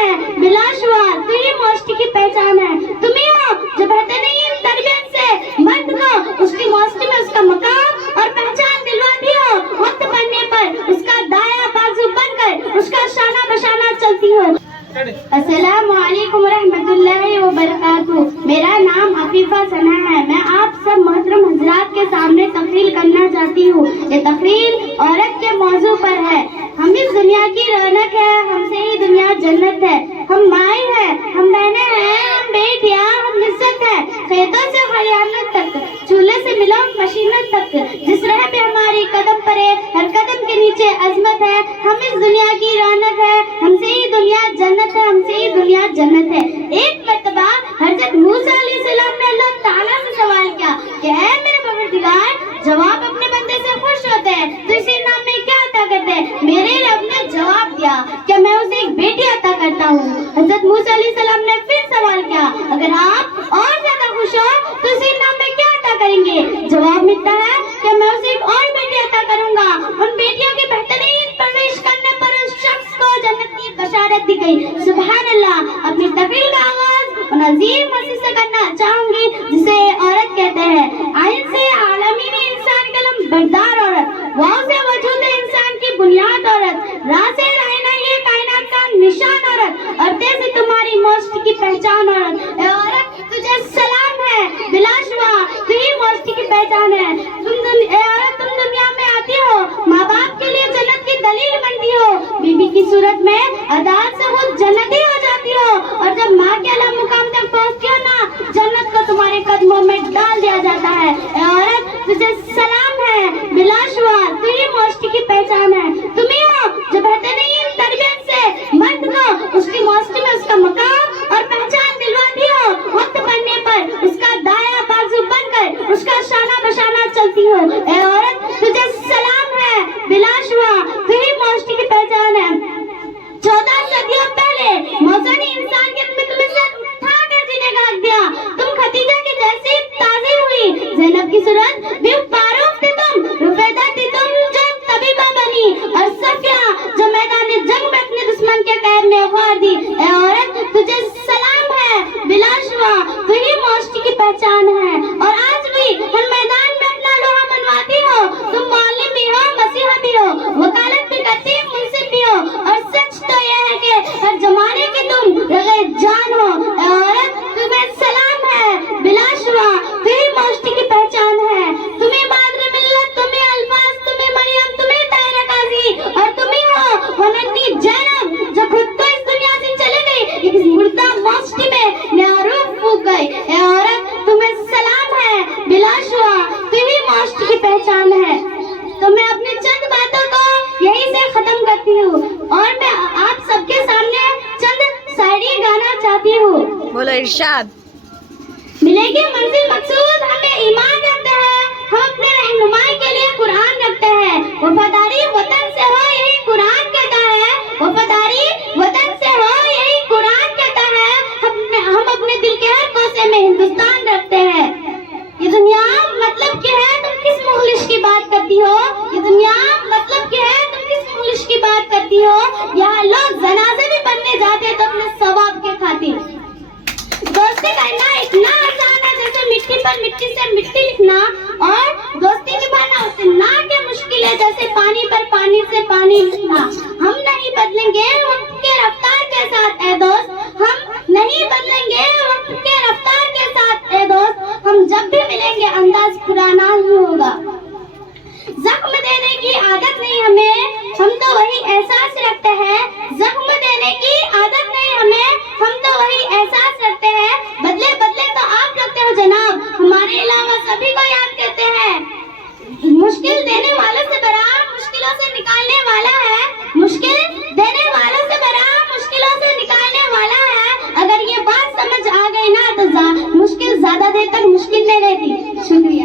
ہے بلا شبہ تو یہ معاشرے کی پہچان ہے. تم ہی ہو جو بہترین تربیت سے مرد کو اس کی معاشرے میں اس کا مقام اور پہچان دلواتی ہو. وقت پڑنے پر اس کا دایاں بازو بن کر اس کا شانہ بشانہ چلتی ہو. السلام علیکم ورحمۃ اللہ وبرکاتہ. میرا نام عفیفہ ثنا ہے. میں آپ سب محترم حضرات کے سامنے تقریر کرنا چاہتی ہوں. یہ تقریر عورت کے موضوع پر ہے. ہم اس دنیا کی رونق ہے, ہم سے ہی دنیا جنت ہے. ہم مائیں ہیں, ہم بہنیں ہیں, ہم بیٹیاں, ہم عزت ہے. کھیتوں سے خلیانت تک, چولہے سے ملو مشینت تک, جس راہ پہ ہماری قدم پڑے ہر قدم کے نیچے عظمت ہے. ہم اس دنیا کی رونق ہے, ہم سے ہی دنیا جنت ہے, ہم سے ہی دنیا جنت ہے. ایک مرتبہ حضرت موسیٰ علیہ السلام نے اللہ تعالیٰ سے سوال کیا کہ اے میرے پروردگار, جواب اپنے بندے سے خوش ہوتے ہیں تو اسی نام میں کیا عطا کرتے ہیں؟ میرے رب نے جواب دیا کہ میں اسے ایک بیٹی عطا کرتا ہوں. حضرت موسیٰ علیہ السلام نے پھر سوال کیا, اگر آپ اور زیادہ خوش ہو تو اسی نام میں کیا عطا کریں گے؟ جواب ملتا ہے کہ میں اسے ایک اور بیٹی عطا کروں گا. ان بیٹیوں کی بہترین پرورش کرنے پر اس شخص کو جنت کی بشارت دی گئی. سبحان اللہ. اپنی تقریر کا آغاز ان عظیم مسجد سے کرنا چاہوں گی جسے عورت کہتے ہیں. آئین سے عالمین انسان قلم بردار عورت, واؤ سے وجود انسان کی بنیاد عورت, راہ سے رہنا یہ کائنات کا نشان عورت, اور تے سے تمہاری معاشرے کی پہچان عورت. اے عورت تجھے سلام ہے, بلا شبہ تو ہی معاشرے کی پہچان ہے. اے عورت تم دنیا میں آتی ہو, ماں باپ کے لیے جنت کی دلیل بنتی ہو, بیوی کی صورت میں عدالت سے خود جنتی ہو جاتی ہو, اور جب ماں کے اعلیٰ مقام تک پہنچتی ہو نا, جنت کو تمہارے قدموں میں ڈال دیا جاتا ہے. اے عورت تجھے سلام ہے, بلا شبہ تو ہی معاشرے کی پہچان ہے. تم ہی ہو جو بہترین تربیت سے مرد کو اس کی معاشرے میں اس کا مقام اور پہچان دلواتی ہو. وقت پڑنے پر اس کا دایاں بازو بن کر اس کا شانہ بشانہ چلتی ہو. اے عورت تجھے سلام ہے, بلا شبہ تو ہی معاشرے کی پہچان ہے. 14 صدیوں پہلے موسیٰ نے انسان کے اندر تمہیں سے اٹھا کر جینے کا حق دیا. تم خدیجہ کی جیسی تازی ہوئی, زینب کی صورت بھی فاروق تھی تم, رفیدہ تھی تم جو طبیبہ بنی, اور صفیہ جو میدان جنگ میں اپنے دشمن کے قید میں اخوار دی. اے عورت تجھے سلام ہے, بلا شبہ تو ہی معاشرے کی پہچان ہے. اور آج بھی ہر میدان میں اپنا لوہا منواتی ہو. تم معلم بھی ہو, مسیحا بھی ہو, وکالت بھی کرتی, منصف بھی ہو, اور سچ تو یہ ہے کہ ہر زمانے کی تم رغے جان ہو. اے عورت تمہیں سلام ہے, بلا شبہ تو ہی معاشرے کی پہچان ہے. تمہیں مادر ملت, تمہیں الفاظ, تمہیں مریم, تمہیں طاہرہ قاضی, اور تمہیں ہو وہ ننھی زینب جو خود تو اس دنیا سے چلے گئی لیکن مردہ معاشرے میں نیا روح پھونک گئی. اے عورت تمہیں سلام ہے, بلا شبہ تو ہی معاشرے کی پہچان ہے. تو میں اپنی چند باتوں کو یہی سے ختم کرتی ہوں, اور میں آپ سب کے سامنے چند شاعری گانا چاہتی ہوں. بولو ارشاد. ملے گی منزل مقصود ہمیں ایمان رکھتے ہیں, ہم اپنے رہنمائی کے لیے قرآن رکھتے ہیں. وفاداری وطن سے ہو یہی قرآن کہتا ہے, وفاداری وطن سے ہو یہی قرآن کہتا ہے. ہم اپنے دل کے ہر کوسے میں ہندوستان رکھتے ہیں. یہ دنیا مطلب کیا ہے, تم کس مخلص کی بات کرتی ہو؟ یہ دنیا مطلب کیا ہے, تم کس مخلص کی بات کرتی ہو؟ یہاں لوگ جنازے بھی بننے جاتے تو اپنے ثواب کے خاطر. دوستی کرنا اتنا آسان ہے جیسے مٹی پر مٹی سے مٹی لکھنا, اور دوستی نبھانا اتنا کہ مشکل ہے جیسے پانی پر پانی سے پانی لکھنا. ہم نہیں بدلیں گے وقت کے رفتار کے ساتھ اے دوست, ہم نہیں بدلیں گے وقت کے رفتار کے ساتھ اے دوست. ہم جب بھی ملیں گے انداز پرانا ہی ہوگا. زخم دینے کی عادت نہیں ہمیں, ہم تو وہی احساس رکھتے ہیں. زخم دینے کی عادت نہیں ہمیں, ہم تو وہی احساس رکھتے ہیں. بدلے بدلے تو آپ رکھتے ہو جناب, ہمارے علاوہ سبھی کو یاد کرتے ہیں. مشکل دینے والوں سے بڑا مشکلوں سے نکالنے والا ہے, مشکل دینے والوں سے بڑا مشکلوں سے نکالنے والا ہے. اگر یہ بات سمجھ آ گئی نا تو مشکل زیادہ دیر تک مشکل نہیں رہتی. شکریہ.